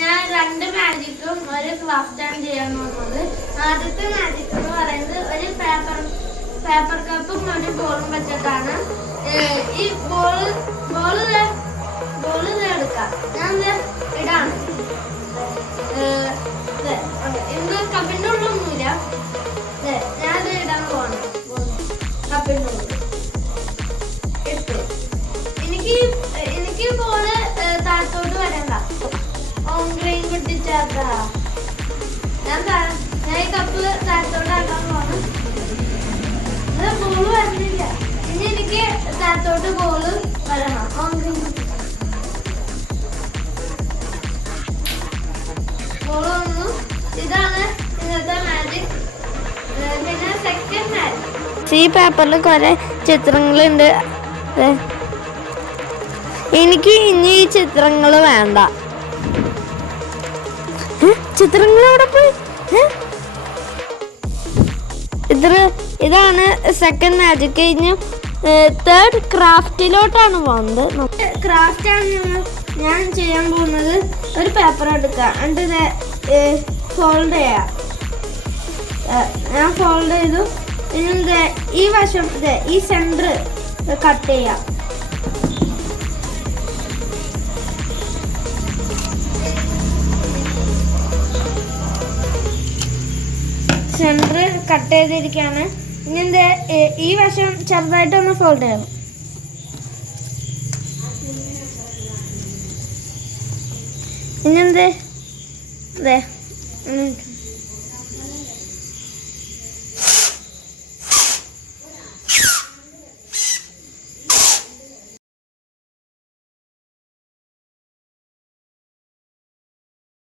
ഞാൻ 2 മാജിക്കും ഒരു ക്രാഫ്റ്റാണ് ചെയ്യാൻ പോകുന്നത്. ആദ്യത്തെ മാജിക് എന്ന് പറയുന്നത് ഒരു പേപ്പർ കപ്പും ഒരു ബോളും വെച്ചിട്ടാണ്. ഈ ബോള് എടുക്കാം. ഞാൻ ഇടാണ്. ഇന്ന് കപ്പിൻ്റെ ഉള്ളൊന്നുമില്ല. ഞാൻ ഇടാൻ പോവാണ്. കപ്പിൻ്റെ ഉള്ളിൽ ഇട്ടു. എനിക്ക് ബോള് താഴത്തോട്ട് വരണ്ട. ഓൺഗ്രെയിൻ പൊട്ടിച്ചാട്ടാ. ഞാൻ ഈ കപ്പ് താഴത്തോട്ടാക്കാൻ പോവാണ്. ബോള് വരുന്നില്ല. ഇനി എനിക്ക് താഴത്തോട്ട് ബോള് വരണം. ഓൺഗ്രെയിൻ ബോള് വന്നു. ഇതാണ് ഇന്നത്തെ മാജിക്. പിന്നെ സെക്കൻഡ് മാജിക്. ഈ പേപ്പറിൽ കുറെ ചിത്രങ്ങളുണ്ട്. എനിക്ക് ഇനി ഈ ചിത്രങ്ങൾ വേണ്ട. ചിത്രങ്ങളോടെ പോയി. ഇതാണ് സെക്കൻഡ് മാജിക്. ഇനി തേർഡ് ക്രാഫ്റ്റിലോട്ടാണ് പോകുന്നത്. ക്രാഫ്റ്റാണ് ഞാൻ ചെയ്യാൻ പോകുന്നത്. ഒരു പേപ്പർ എടുക്കുക, എന്നിട്ട് ഫോൾഡ് ചെയ്യാം. ഞാൻ ഫോൾഡ് ചെയ്തു. ഇനി ഈ വശം ഈ സെൻറ്റർ കട്ട് ചെയ്യാം. സെൻറ്റർ കട്ട് ചെയ്തിരിക്കുകയാണ്. ഇനി ഈ വശം ചെറുതായിട്ടൊന്ന് ഫോൾഡ് ചെയ്യണം. ഇനി